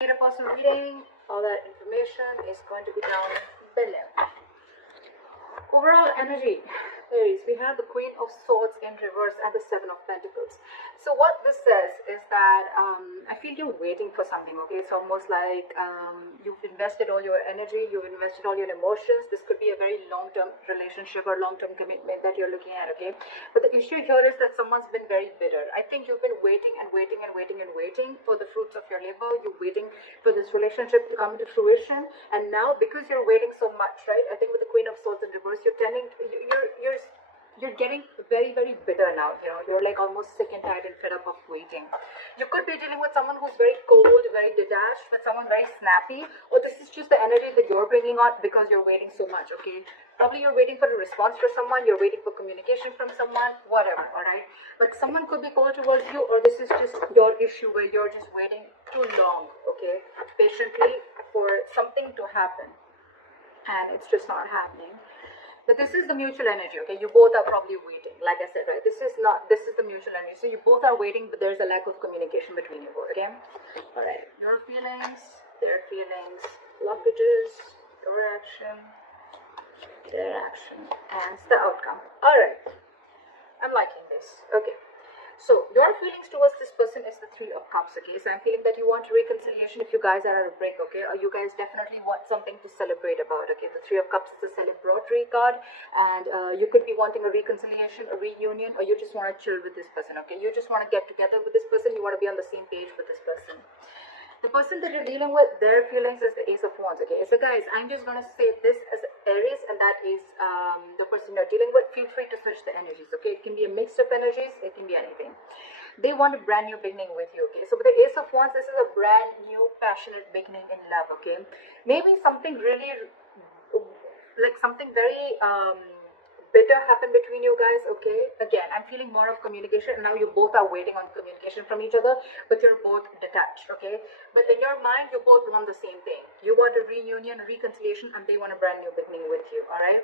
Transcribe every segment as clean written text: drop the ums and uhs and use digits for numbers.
Get a personal reading. All that information is going to be down below. Overall energy, Aries, we have the Queen of Swords in reverse and the Seven of Pentacles. So what this says is that I feel you're waiting for something, okay? It's almost like you've invested all your energy, you've invested all your emotions. This could be a very long-term relationship or long-term commitment that you're looking at, okay? But the issue here is that someone's been very bitter. I think you've been waiting and waiting and waiting and waiting for the fruits of your labor. You're waiting for this relationship to come to fruition. And now, because you're waiting so much, right? I think with the Queen of Swords in reverse, you're getting very, very bitter now. You know, you're like almost sick and tired and fed up of waiting. You could be dealing with someone who's very cold, very detached, with someone very snappy, or this is just the energy that you're bringing out because you're waiting so much, okay? Probably you're waiting for a response from someone, you're waiting for communication from someone, whatever, all right? But someone could be cold towards you, or this is just your issue where you're just waiting too long, okay? Patiently for something to happen, and it's just not happening. But this is the mutual energy, okay? You both are probably waiting. Like I said, right? This is the mutual energy. So you both are waiting, but there's a lack of communication between you both, okay? All right. Your feelings, their feelings, blockages, your action, their action, and the outcome. All right. I'm liking this. Okay. So your feelings towards this person is the Three of Cups, okay? So I'm feeling that you want reconciliation if you guys are at a break, okay? Or you guys definitely want something to celebrate about, okay? The Three of Cups is a celebratory card, and you could be wanting a reconciliation, a reunion, or you just want to chill with this person, okay? You just want to get together with this person, you want to be on the same page with this person. The person that you're dealing with, their feelings is the Ace of Wands, okay? So guys, I'm just going to say this as Aries, and that is the person you're dealing with. Feel free to switch the energies, okay? It can be a mix of energies, it can be anything. They want a brand new beginning with you, okay? So with the Ace of Wands, this is a brand new, passionate beginning in love, okay? Maybe something really, like something very bitter happened between you guys, okay? Again, I'm feeling more of communication. Now you both are waiting on communication from each other, but you're both detached, okay? But in your mind, you both want the same thing. You want a reunion, a reconciliation, and they want a brand new beginning with you, all right?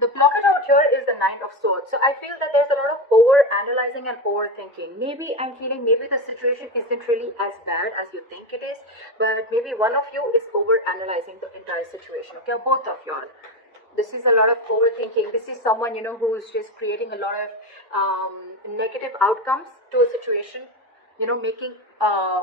The blockage out here is the Nine of Swords. So I feel that there's a lot of over analyzing and overthinking. Maybe I'm feeling maybe the situation isn't really as bad as you think it is, but maybe one of you is over analyzing the entire situation, okay? Both of y'all. This is a lot of overthinking. This is someone, you know, who's just creating a lot of negative outcomes to a situation, you know, making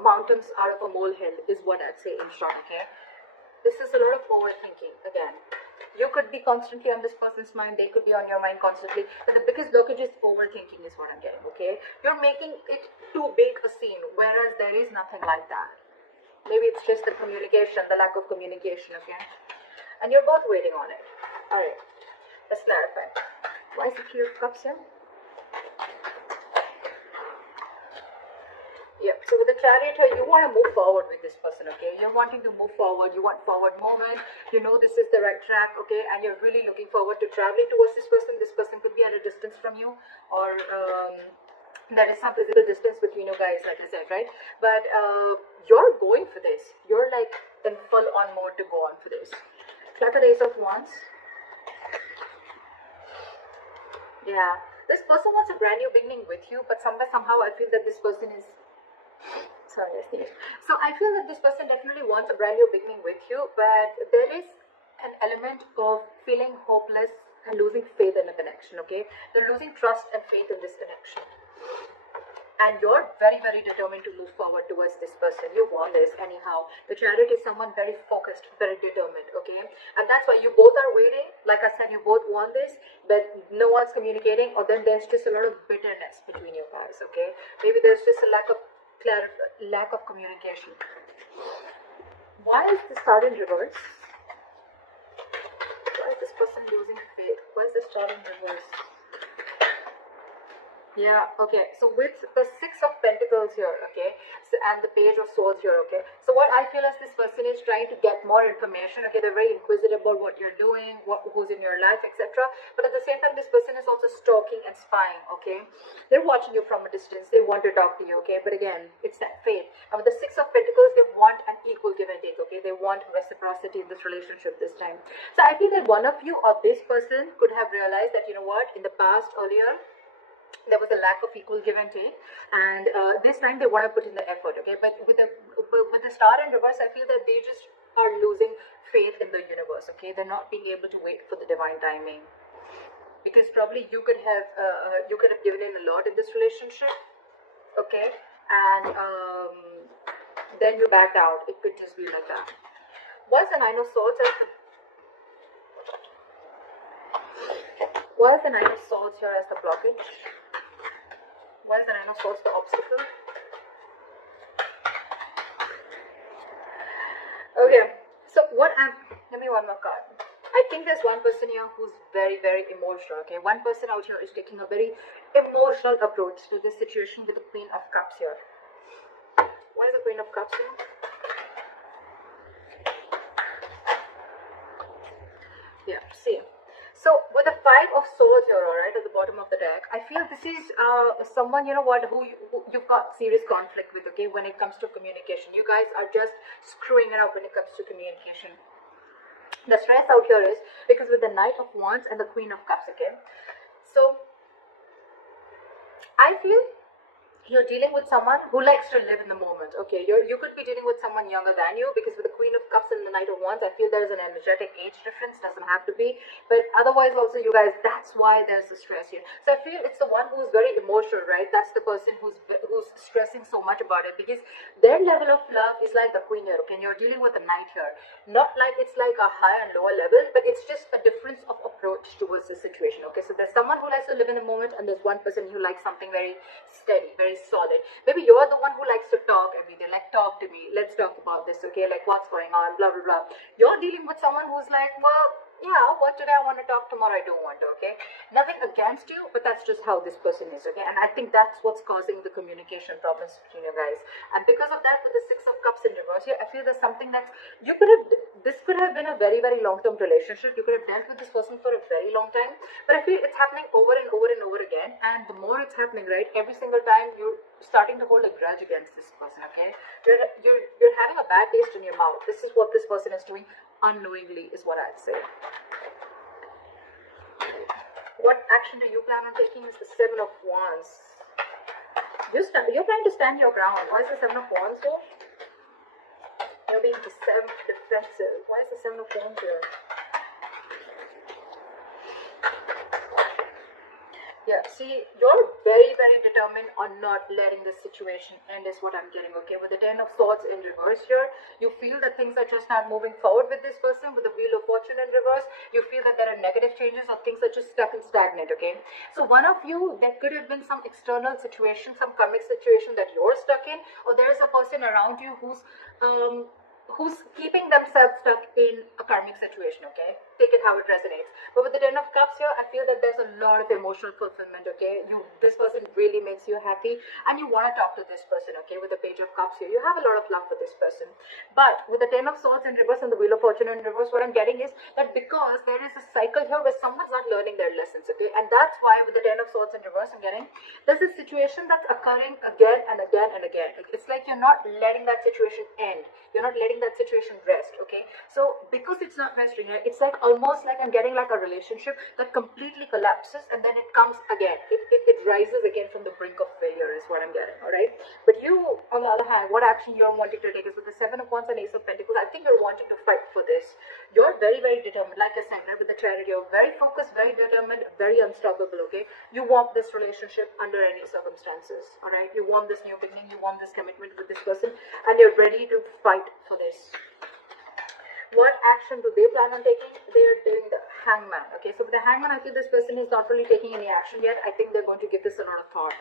mountains out of a molehill is what I'd say in short, okay? This is a lot of overthinking. Again, you could be constantly on this person's mind, they could be on your mind constantly, but the biggest blockage is overthinking is what I'm getting, okay? You're making it too big a scene, whereas there is nothing like that. Maybe it's just the communication, the lack of communication, okay? And you're both waiting on it. Alright, let's clarify. Why is the Three of Cups here? Yep, so with the Chariot here, you want to move forward with this person, okay? You're wanting to move forward, you want forward movement, you know this is the right track, okay? And you're really looking forward to traveling towards this person. This person could be at a distance from you, or there is some physical distance between you guys, like I said, right? But you're going for this. You're like in full on mode to go on for this. Cluttered Ace of Wands. Yeah, this person wants a brand new beginning with you, but somehow I feel that this person is, sorry, I sneezed. So I feel that this person definitely wants a brand new beginning with you, but there is an element of feeling hopeless and losing faith in a connection, okay? They're losing trust and faith in this connection. And you're very, very determined to move forward towards this person. You want this anyhow. The Chariot is someone very focused, very determined, okay? And that's why you both are waiting. Like I said, you both want this, but no one's communicating, or then there's just a lot of bitterness between you guys, okay? Maybe there's just a lack of communication. Why is this card in reverse? Why is this person losing faith? Why is this card in reverse? Yeah, okay. So with the Six of Pentacles here, okay, so, and the Page of Swords here, okay. So what I feel is this person is trying to get more information, okay. They're very inquisitive about what you're doing, who's in your life, etc. But at the same time, this person is also stalking and spying, okay. They're watching you from a distance. They want to talk to you, okay. But again, it's that faith. And with the Six of Pentacles, they want an equal give and take, okay. They want reciprocity in this relationship this time. So I feel that one of you or this person could have realized that, you know what, in the past, earlier, there was a lack of equal give and take, and this time they want to put in the effort, okay? But with the star in reverse, I feel that they just are losing faith in the universe, okay? They're not being able to wait for the divine timing, because probably you could have given in a lot in this relationship, okay? And then you backed out. It could just be like that. Why is the Nine of Swords as the Why is the Nine of Swords here as the blockage? Why is the Nine of Swords the obstacle? Okay, so let me one more card. I think there's one person here who's very, very emotional, okay? One person out here is taking a very emotional approach to this situation with the Queen of Cups here. Why is the Queen of Cups here? Yeah, see. So with the Five of Swords here, alright, at the bottom of the deck, I feel this is someone, you know what, who you've got serious conflict with, okay, when it comes to communication. You guys are just screwing it up when it comes to communication. The stress out here is because with the Knight of Wands and the Queen of Cups, okay. So I feel you're dealing with someone who likes to live in the moment, okay? You could be dealing with someone younger than you, because with the Queen of Cups and the Knight of Wands, I feel there's an energetic age difference. Doesn't have to be, but otherwise also, you guys, that's why there's the stress here. So I feel it's the one who's very emotional, right? That's the person who's stressing so much about it, because their level of love is like the Queen here, okay? And you're dealing with the Knight here. Not like it's like a higher and lower level, but it's just a difference of approach towards the situation, okay? So there's someone who likes to live in the moment, and there's one person who likes something very steady, very solid. Maybe you're the one who likes to talk every day, like, talk to me, let's talk about this, okay, like, what's going on, blah blah blah. You're dealing with someone who's like, well, yeah, what today I want to talk, tomorrow I don't want to, okay? Nothing against you, but that's just how this person is, okay? And I think that's what's causing the communication problems between you guys. And because of that, with the Six of Cups in reverse here, I feel there's something that this could have been a very, very long-term relationship. You could have dealt with this person for a very long time, but I feel it's happening over and over and over again. And the more it's happening, right, every single time you're starting to hold a grudge against this person, okay? You're having a bad taste in your mouth. This is what this person is doing unknowingly, is what I'd say. What action do you plan on taking is the Seven of Wands. You're trying to stand your ground. Why is the Seven of Wands here? You're being defensive. Why is the Seven of Wands here? Yeah, see, you're very, very determined on not letting this situation end, is what I'm getting, okay? With the Ten of Swords in reverse here, you feel that things are just not moving forward with this person. With the Wheel of Fortune in reverse, you feel that there are negative changes, or things are just stuck and stagnant, okay? So one of you, there could have been some external situation, some karmic situation that you're stuck in, or there's a person around you who's keeping themselves stuck in a karmic situation, okay? Take it how it resonates. But with the Ten of Cups here, I feel that there's a lot of emotional fulfillment, okay? This person really makes you happy, and you want to talk to this person, okay? With the Page of Cups here, you have a lot of love for this person. But with the Ten of Swords in reverse and the Wheel of Fortune in reverse, what I'm getting is that because there is a cycle here where someone's not learning their lessons, okay? And that's why with the Ten of Swords in reverse, I'm getting there's a situation that's occurring again and again and again. It's like you're not letting that situation end. You're not letting that situation rest, okay? So because it's not resting, it's like almost like I'm getting like a relationship that completely collapses, and then it comes again. It rises again from the brink of failure, is what I'm getting, all right? But you, on the other hand, what action you're wanting to take is with the Seven of Wands and Ace of Pentacles. I think you're wanting to fight for this. You're very, very determined. Like I said, right, with the Chariot, you're very focused, very determined, very unstoppable, okay? You want this relationship under any circumstances, all right? You want this new beginning, you want this commitment with this person, and you're ready to fight for this. What action do they plan on taking? They are doing the Hangman, okay? So with the Hangman, I feel this person is not really taking any action yet. I think they're going to give this a lot of thought.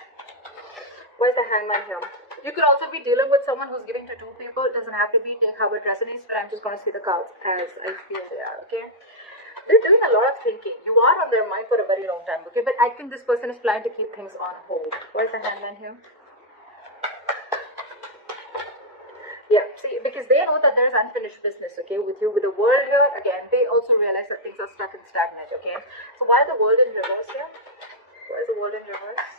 Where's the Hangman here? You could also be dealing with someone who's giving to two people. It doesn't have to be, take how it resonates, but I'm just going to see the cards as I feel they are, okay? They're doing a lot of thinking. You are on their mind for a very long time, okay? But I think this person is planning to keep things on hold. Where's the Hangman here? Yeah, see, because they know that there's unfinished business, okay, with you. With the World here, again, they also realize that things are stuck and stagnant, okay? So why the World in reverse here? Why is the World in reverse?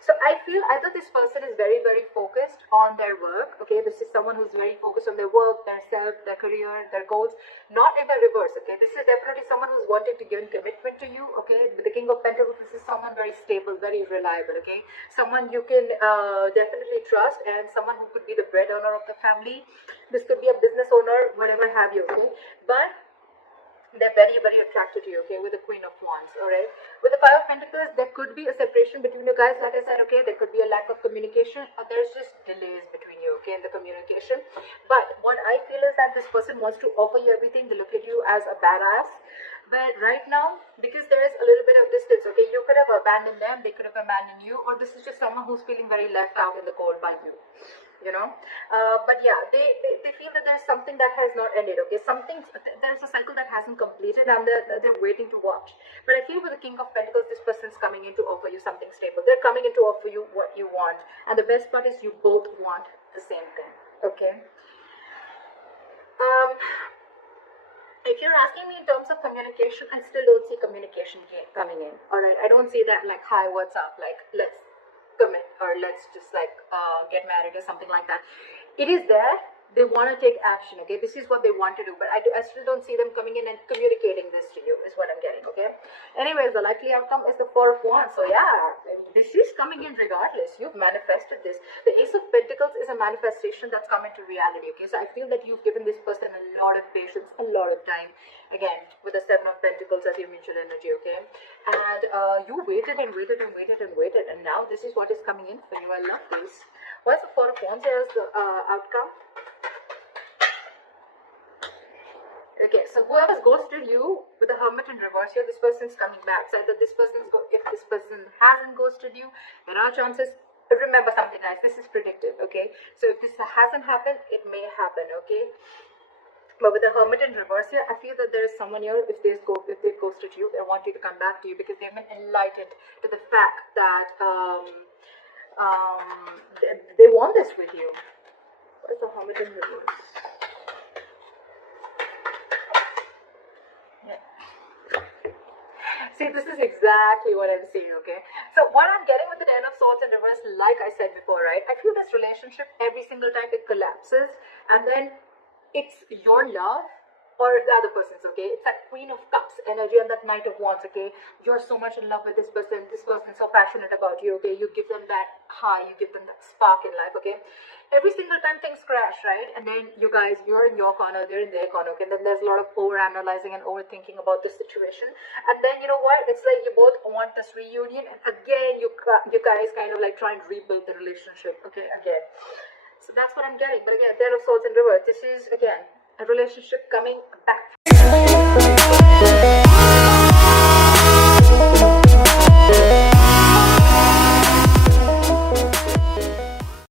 So I feel either this person is very, very focused on their work. Okay, this is someone who's very focused on their work, their self, their career, their goals. Not in the reverse. Okay, this is definitely someone who's wanting to give in commitment to you. Okay, with the King of Pentacles, this is someone very stable, very reliable. Okay, someone you can definitely trust, and someone who could be the breadwinner of the family. This could be a business owner, whatever have you. Okay, but they're very, very attracted to you, okay, with the Queen of Wands, all right? With the Five of Pentacles, there could be a separation between you guys, like I said, okay, there could be a lack of communication, or there's just delays between you, okay, in the communication. But what I feel is that this person wants to offer you everything. They look at you as a badass. But right now, because there is a little bit of distance, okay, you could have abandoned them, they could have abandoned you, or this is just someone who's feeling very left out in the cold by you. You know, but yeah, they feel that there's something that has not ended. Okay, there's a cycle that hasn't completed, and they're waiting to watch. But I feel with the King of Pentacles, this person's coming in to offer you something stable. They're coming in to offer you what you want, and the best part is you both want the same thing. Okay. If you're asking me in terms of communication, I still don't see communication coming in. All right, I don't see that like, hi, what's up, like, let's commit, or let's just like get married or something like that. It is there. They want to take action. Okay, this is what they want to do, but I still don't see them coming in and communicating this to you, is what I'm getting. Okay, anyways, the likely outcome is the Four of Wands. So yeah, this is coming in regardless. You've manifested this. The Ace of Pentacles is a manifestation that's come into reality. Okay, so I feel that you've given this person a lot of patience, a lot of time. Again, with the Seven of Pentacles as your mutual energy. Okay, and you waited and waited and waited and waited, and now this is what is coming in for you. I love this. What's the Four of Wands as the outcome? Okay, so whoever's ghosted you with the Hermit in reverse here, this person's coming back. So either this person's if this person hasn't ghosted you, there are chances. Remember something, guys. This is predictive. Okay, so if this hasn't happened, it may happen. Okay, but with the Hermit in reverse here, I feel that there is someone here. If they've ghosted you, they want you to come back to you because they've been enlightened to the fact that they want this with you. What is the Hermit in reverse? See, this is exactly what I'm seeing, okay? So what I'm getting with the Ten of Swords in reverse, like I said before, right? I feel this relationship, every single time it collapses, and then it's your love or the other person's, okay? It's that Queen of Cups energy and that Knight of Wands, okay? You're so much in love with this person's so passionate about you, okay? You give them that high, you give them that spark in life, okay? Every single time things crash, right? And then you guys, you're in your corner, they're in their corner, okay? And then there's a lot of over-analyzing and overthinking about this situation. And then, you know what? It's like you both want this reunion, and again, you guys kind of like try and rebuild the relationship, okay? Again. So that's what I'm getting. But again, Ten of Swords in reverse. This is, again, a relationship coming back